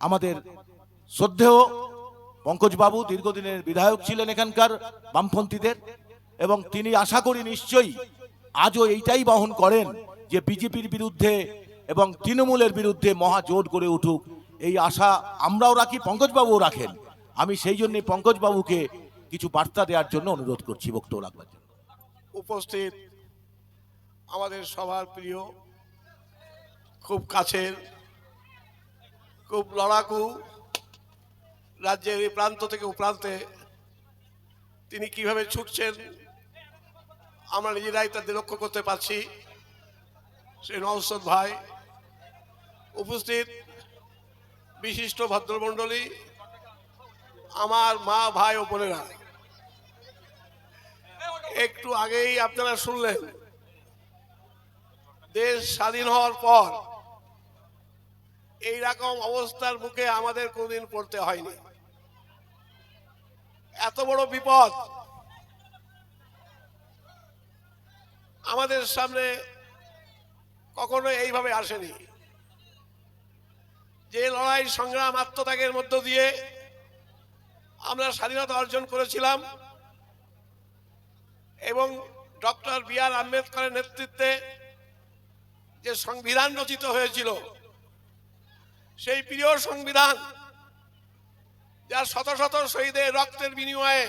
আমাদের শ্রদ্ধেয় পঙ্কজবাবু দীর্ঘদিনের বিধায়ক ছিলেন এখানকার বামপন্থীদের, এবং তিনি আশা করি নিশ্চয়ই আজও এইটাই বহন করেন যে বিজেপির বিরুদ্ধে এবং তৃণমূলের বিরুদ্ধে মহাজোট গড়ে উঠুক, এই আশা আমরাও রাখি, পঙ্কজবাবুও রাখেন। আমি সেই জন্য পঙ্কজবাবুকে কিছু বার্তা দেওয়ার জন্য অনুরোধ করছি, বক্তব্য রাখবার জন্য। উপস্থিত আমাদের সবার প্রিয়, খুব কাছের, খুব লড়াকু, রাজ্যের এই প্রান্ত থেকে ও প্রান্তে তিনি কিভাবে ছুটছেন আমরা নিজেরাই তাদের লক্ষ্য করতে পারছি। সে নওশাদ ভাই, উপস্থিত বিশিষ্ট ভদ্রমণ্ডলী, আমার মা, ভাই ও বোনেরা, একটু আগেই আপনারা শুনলেন দেশ স্বাধীন হওয়ার পর এই রকম অবস্থার মুখে আমাদের কোনদিন পড়তে হয়নি। এত বড় বিপদ আমাদের সামনে কখনো এইভাবে আসেনি। যে লড়াই সংগ্রাম আত্মত্যাগের মধ্য দিয়ে আমরা স্বাধীনতা অর্জন করেছিলাম এবং ডক্টর বি.আর. আম্বেদকরের নেতৃত্বে যে সংবিধান রচিত হয়েছিল, সেই প্রিয় সংবিধান যার শত শত শহীদের রক্তের বিনিময়ে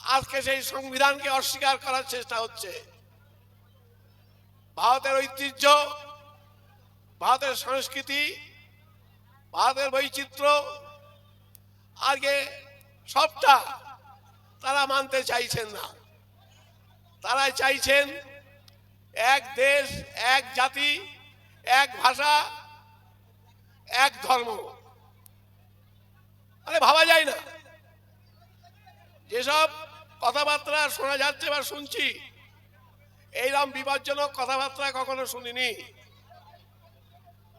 আজকে সেই সংবিধানকে অস্বীকার করার চেষ্টা হচ্ছে। ভারতের ঐতিহ্য, ভারতের সংস্কৃতি, ভারতের বৈচিত্র্য, আগে সবটা তারা মানতে চাইছেন না। তারা চাইছেন এক দেশ, এক জাতি, এক ভাষা, এক ধর্ম। আরে ভাবা যায় না, যেসব কথাবার্তা শোনা যাচ্ছে বা শুনছি, এইরকম বিপজ্জনক কথাবার্তা কখনো শুনিনি।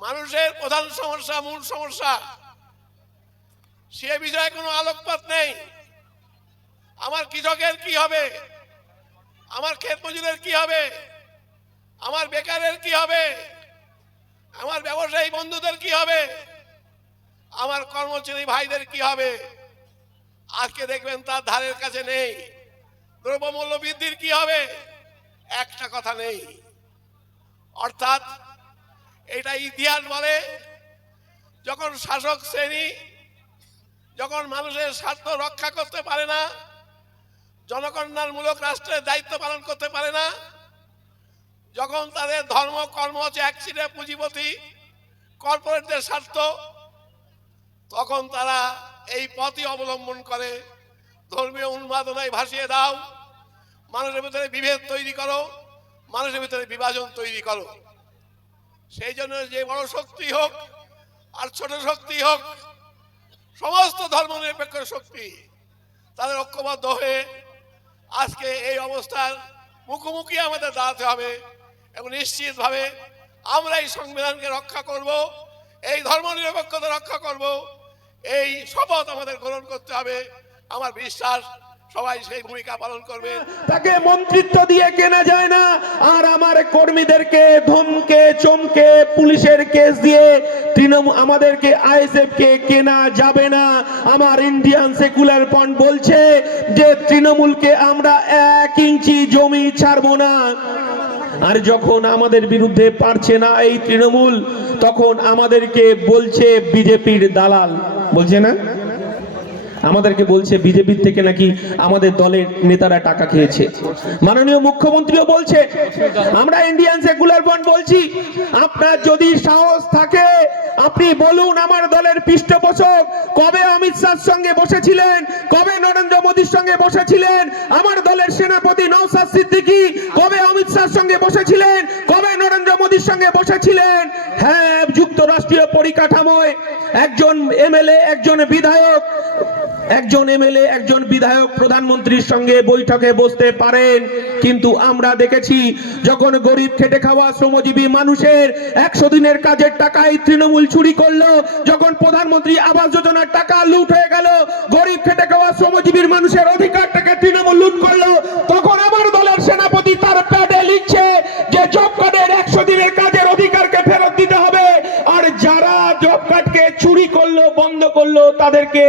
মানুষের প্রধান সমস্যা, মূল সমস্যা, সে বিষয়ে কোনো আলোকপাত নেই। আমার কৃষকের কি হবে, আমার ক্ষেত মজুরের কি হবে, আমার বেকারের কি হবে, আমার ব্যবসায়ী বন্ধুদের কি হবে, আমার কর্মচারী ভাইদের কি হবে, আজকে দেখবেন তার ধারের কাছে নেই। দ্রব্যমূল্য বৃদ্ধির কি হবে, একটা কথা নেই। অর্থাৎ এটা ইতিহাস বলে, যখন শাসক শ্রেণী যখন মানুষের স্বার্থ রক্ষা করতে পারে না, জনকল্যাণমূলক রাষ্ট্রের দায়িত্ব পালন করতে পারে না, যখন তাদের ধর্ম কর্ম হচ্ছে একশিরে পুঁজিপতি কর্পোরেটদের স্বার্থ, তখন তারা এই পথই অবলম্বন করে। ধর্মীয় উন্মাদনায় ভাসিয়ে দাও, মানুষের ভিতরে বিভেদ তৈরি করো, মানুষের ভিতরে বিভাজন তৈরি করো। সেই জন্য যে বড় শক্তি হোক আর ছোট শক্তি হোক, সমস্ত ধর্মনিরপেক্ষ শক্তি তাদের ঐক্যবদ্ধ হয়ে আজকে এই অবস্থার মুখোমুখি আমাদের দাঁড়াতে হবে এবং নিশ্চিতভাবে আমরা এই সংবিধানকে রক্ষা করব, এই ধর্মনিরপেক্ষতা রক্ষা করব, এই শপথ আমাদের গ্রহণ করতে হবে। আমার বিশ্বাস সবাই সেই ভূমিকা পালন করবে। তাকে মন্ত্রিত্ব দিয়ে কেনা যায় না, আর আমার কর্মীদেরকে ধমকে চমকে পুলিশের কেস দিয়ে আমাদেরকে আইএসএফ কে কেনা যাবে না। আমার ইন্ডিয়ান সেকুলার ফ্রন্ট বলছে যে তৃণমূলকে আমরা 1 ইঞ্চি জমি ছাড়বো না। আর যখন আমাদের বিরুদ্ধে পারছে না এই তৃণমূল, তখন আমাদেরকে বলছে বিজেপির দালাল, বলছে না, আমাদেরকে বলছে বিজেপির থেকে নাকি আমাদের দলের নেতারা টাকা খেয়েছে। মাননীয় মুখ্যমন্ত্রীও বলছে, আমরা ইন্ডিয়ান সেকুলার ফ্রন্ট বলছি, আপনার যদি সাহস থাকে আপনি বলুন আমার দলের পৃষ্ঠপোষক কবে অমিত শাহর সঙ্গে বসেছিলেন, কবে নরেন্দ্র মোদীর সঙ্গে বসেছিলেন, আমার দলের সেনাপতি নওশাদ সিদ্দিকী কবে অমিত শাহর সঙ্গে বসেছিলেন, কবে নরেন্দ্র মোদীর সঙ্গে বসেছিলেন। হ্যাঁ, যুক্তরাষ্ট্রীয় পরিকাঠামোয় একজন এমএলএ, একজন বিধায়ক প্রধানমন্ত্রীর সঙ্গে বৈঠকে বসতে পারেন, কিন্তু আমরা দেখেছি যখন গরিব খেটে খাওয়া শ্রমজীবী মানুষের 100 দিনের কাজের টাকায় তৃণমূল চুরি করলো, যখন প্রধানমন্ত্রী আবাস যোজনার টাকা লুট হয়ে গেল, গরিব খেটে খাওয়া শ্রমজীবীর মানুষের অধিকার টাকা তৃণমূল লুট করলো, তখন আমার দলের সেনাপতি তার প্যাডে লিখছে যে জব কার্ডের 100 দিনের কাজের অধিকারকে ফেরত দিতে হবে। আর যারা জব কার্ড যাদেরকে চুরি করলো, বন্ধ করলো, তাদেরকে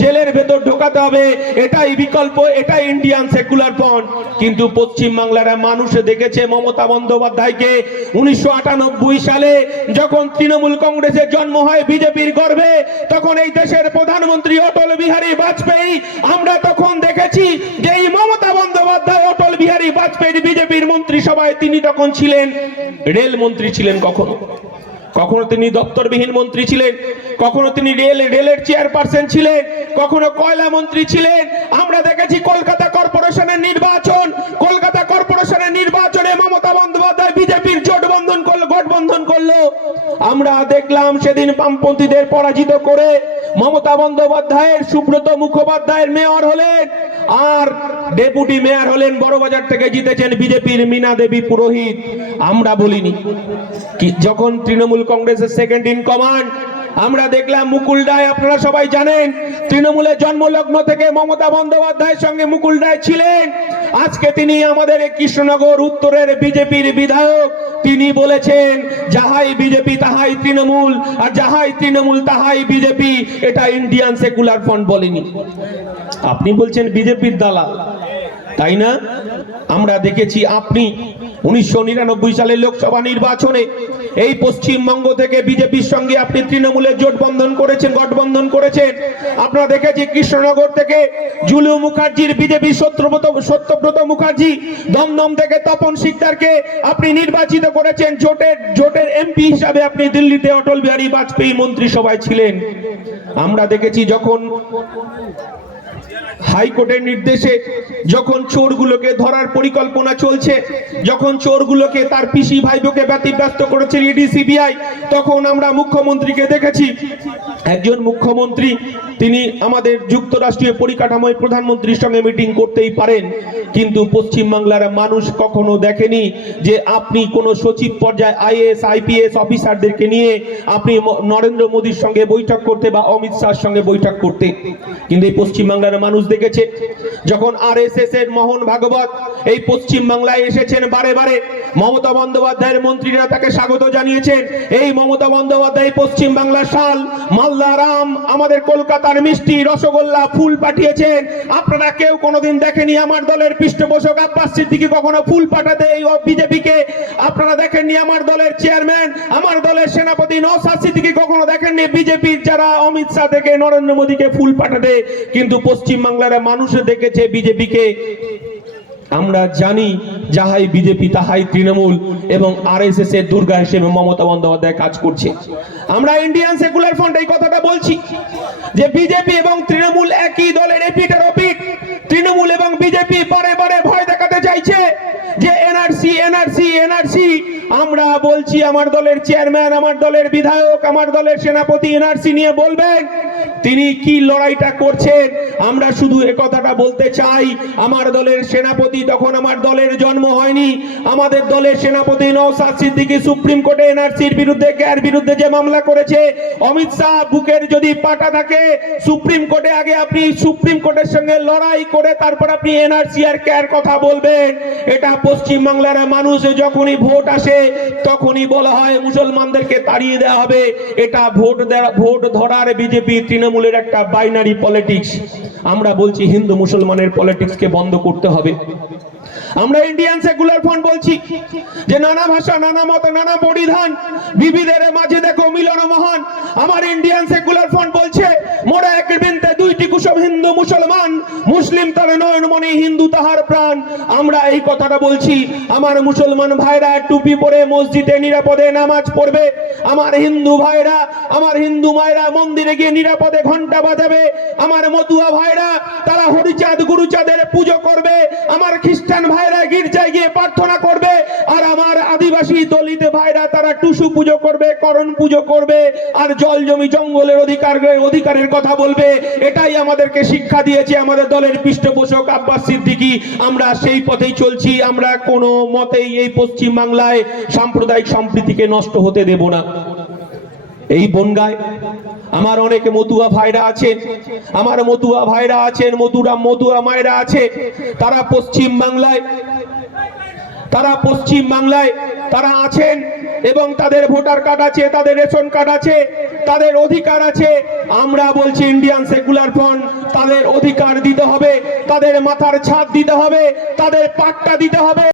জেলের ভেতর ঢোকাতে হবে, এটাই বিকল্প, এটাই ইন্ডিয়ান সেকুলার ফ্রন্ট। কিন্তু পশ্চিম বাংলার মানুষ দেখেছে মমতা বন্দ্যোপাধ্যায়কে 1998 সালে যখন তৃণমূল কংগ্রেসের জন্ম হয় বিজেপির গর্ভে, তখন এই দেশের প্রধানমন্ত্রী অটল বিহারী বাজপেয়ী, আমরা তখন দেখেছি যে এই মমতা বন্দ্যোপাধ্যায় অটল বিহারী বাজপেয়ীর বিজেপির মন্ত্রিসভায় তিনি তখন ছিলেন রেল মন্ত্রী ছিলেন, কখনো কখনো তিনি দপ্তরবিহীন মন্ত্রী ছিলেন, কখনো তিনি রেলের চেয়ারপারসন ছিলেন, কখনো কয়লা মন্ত্রী ছিলেন। আমরা দেখেছি কলকাতা কর্পোরেশনের নির্বাচনে মমতা বন্দ্যোপাধ্যায় বিজেপির গঠবন্ধন করলো। আমরা দেখলাম সেদিন বামপন্থীদের পরাজিত করে মমতা বন্দ্যোপাধ্যায়ের সুব্রত মুখোপাধ্যায়ের মেয়র হলেন, আর ডেপুটি মেয়র হলেন বড়বাজার থেকে জিতেছেন বিজেপির মীনা দেবী পুরোহিত। আমরা বলিনি কি যখন তৃণমূল কংগ্রেসের সেকেন্ড ইন কমান্ড আমরা দেখলাম মুকুল রায়, আপনারা সবাই জানেন তৃণমূলের জন্মলগ্ন থেকে মমতা বন্দ্যোপাধ্যায়ের সঙ্গে মুকুল রায় ছিলেন। আজকে তিনি আমাদের কৃষ্ণনগর উত্তরের বিজেপির বিধায়ক। তিনি বলেছেন যাহাই বিজেপি তাহাই তৃণমূল, আর যাহাই তৃণমূল তাহাই বিজেপি। এটা ইন্ডিয়ান সেকুলার ফ্রন্ট বলেনি। আপনি বলছেন বিজেপির দালাল, তাই না? আমরা দেখেছি আপনি 1999 সালের লোকসভা নির্বাচনে এই পশ্চিমবঙ্গ থেকে বিজেপির সঙ্গে আপনি তৃণমূলের গঠবন্ধন করেছেন। আপনারা দেখেছি কৃষ্ণনগর থেকে জুলু মুখার্জির বিজেপি সত্যব্রত মুখার্জি, দমদম থেকে তপন শিকদারকে আপনি নির্বাচিত করেছেন জোটের এমপি হিসাবে। আপনি দিল্লিতে অটল বিহারী বাজপেয়ী মন্ত্রিসভায় ছিলেন। আমরা দেখেছি যখন হাইকোর্টের নির্দেশে যখন চোরগুলোকে ধরার পরিকল্পনা চলছে, যখন চোরগুলোকে তার পিসি ভাইবোকে ব্যতিব্যস্ত করেছে ইডি সিবিআই, তখন আমরা মুখ্যমন্ত্রীকে দেখেছি। একজন মুখ্যমন্ত্রী তিনি আমাদের যুক্তরাষ্ট্রীয় পরিকাঠামোয় প্রধানমন্ত্রীর সঙ্গে মিটিং করতেই পারেন, কিন্তু পশ্চিমবাংলার মানুষ কখনো দেখেনি যে আপনি কোনো সচিব পর্যায়ে আইএএস আইপিএস অফিসারদেরকে নিয়ে আপনি নরেন্দ্র মোদীর সঙ্গে বৈঠক করতে বা অমিত শাহর সঙ্গে বৈঠক করতে। কিন্তু এই পশ্চিমবাংলার মানুষ দেখেছে যখন আরএসএস এর মোহন ভাগবত এই পশ্চিম বাংলায় এসেছেন, বারে বারে মমতা বন্দ্যোপাধ্যায়ের মন্ত্রীরা তাকে স্বাগত জানিয়েছেন। এই মমতা বন্দ্যোপাধ্যায় পশ্চিম বাংলার শাল, মালদা রাম, আমাদের কলকাতার মিষ্টি, রসগোল্লা, ফুল পাঠিয়েছেন। আপনারা কেউ কোনোদিন দেখেনি আমার দলের পৃষ্ঠপোষক আব্বাস সিদ্দিকী কখনো ফুল পাঠাতে এই বিজেপিকে। আপনারা দেখেননি আমার দলের চেয়ারম্যান, আমার দলের সেনাপতি নওশাদ সিদ্দিকী কখনো দেখেননি বিজেপির যারা অমিত শাহ থেকে নরেন্দ্র মোদীকে ফুল পাঠাতে। কিন্তু পশ্চিম বাংলার মানুষ দেখেছে বিজেপিকে। আমরা জানি যাহাই বিজেপি তাহাই তৃণমূল, এবং আরএসএস এর দুর্গা হিসেবে মমতা বন্দ্যোপাধ্যায় কাজ করছে। আমরা ইন্ডিয়ান সেকুলার ফ্রন্ট এই কথাটা বলছি যে বিজেপি এবং তৃণমূল একই দলের এপিটার ওপিট। তৃণমূল এবং বিজেপি বারে বারে ভয় দেখাতে চাইছে যে এনআরসি এনআরসি এনআরসি। আমরা বলছি আমার দলের চেয়ারম্যান, আমার দলের বিধায়ক, আমার দলের সেনাপতি এনআরসি নিয়ে বলবেন তিনি কি লড়াইটা করছেন। আমরা শুধু একথাটা বলতে চাই, আমার দলের সেনাপতি তখন আমার দলের জন্ম হয়নি। আমাদের দলের সেনাপতি নওশাদ সিদ্দিকী সুপ্রিম কোর্টে এনআরসির বিরুদ্ধে গ্যার বিরুদ্ধে যে মামলা করেছে, অমিত শাহ বুকের যদি পাটা থাকে সুপ্রিম কোর্টে আগে আপনি সুপ্রিম কোর্টের সঙ্গে লড়াই করে তারপর আপনি এনআরসি আর ক্যার কথা বলবেন। এটা পশ্চিম বাংলার মানুষ যখনই ভোট আসে তখনই বলা হয় মুসলমানদেরকে তাড়িয়ে দেওয়া হবে। এটা ভোট ধরার বিজেপি তৃণমূলের একটা বাইনারি পলিটিক্স। আমরা বলছি হিন্দু মুসলমানের পলিটিক্সকে বন্ধ করতে হবে। আমরা ইন্ডিয়ান সেকুলার ফ্রন্ট বলছি যে নানা ভাষা, নানা মত, নানা পরিধান, বিবিধের মাঝে দেখো মিলন মহান। আমার ইন্ডিয়ান সেকুলার ফ্রন্ট বলছে মোরা এক বৃন্তে দুইটি কুসুম, হিন্দু মুসলমান, মুসলিম তার নয়নমণি, হিন্দু তাহার প্রাণ। আমরা এই কথাটা বলছি। আমার মুসলমান ভাইরা টুপি পরে মসজিদে নিরাপদে নামাজ পড়বে, আমার হিন্দু ভাইরা, আমার হিন্দু মায়েরা মন্দিরে গিয়ে নিরাপদে ঘন্টা বাজাবে, আমার মতুয়া ভাইরা তারা হরিচাঁদ গুরুচাঁদের পুজো করবে, আমার খ্রিস্টান ভাইরা গির্জায় গিয়ে প্রার্থনা করবে, আর আমার আদিবাসী দলিত ভাইরা তারা টুসু পুজো করবে, করণ পুজো করবে, আর জল জমি জঙ্গলের অধিকারের কথা বলবে। এটাই আমাদেরকে শিক্ষা দিয়েছে আমাদের দলের পৃষ্ঠপোষক আব্বাস সিদ্দিকী। আমরা সেই পথেই চলছি। আমরা কোনো মতেই এই পশ্চিম বাংলায় সাম্প্রদায়িক সম্প্রীতিকে নষ্ট হতে দেব না। এই বনগায় আমার অনেক মতুয়া ভাইরা আছেন, আমার মতুয়া ভাইরা আছেন, মতুয়া মায়েরা আছে। তারা পশ্চিম বাংলায় তারা আছেন এবং তাদের ভোটার কার্ড আছে, তাদের রেশন কার্ড আছে, তাদের অধিকার আছে। আমরা বলছি ইন্ডিয়ান সেকুলার ফ্রন্ট তাদের অধিকার দিতে হবে, তাদের মাথার ছাদ দিতে হবে, তাদের পাট্টা দিতে হবে।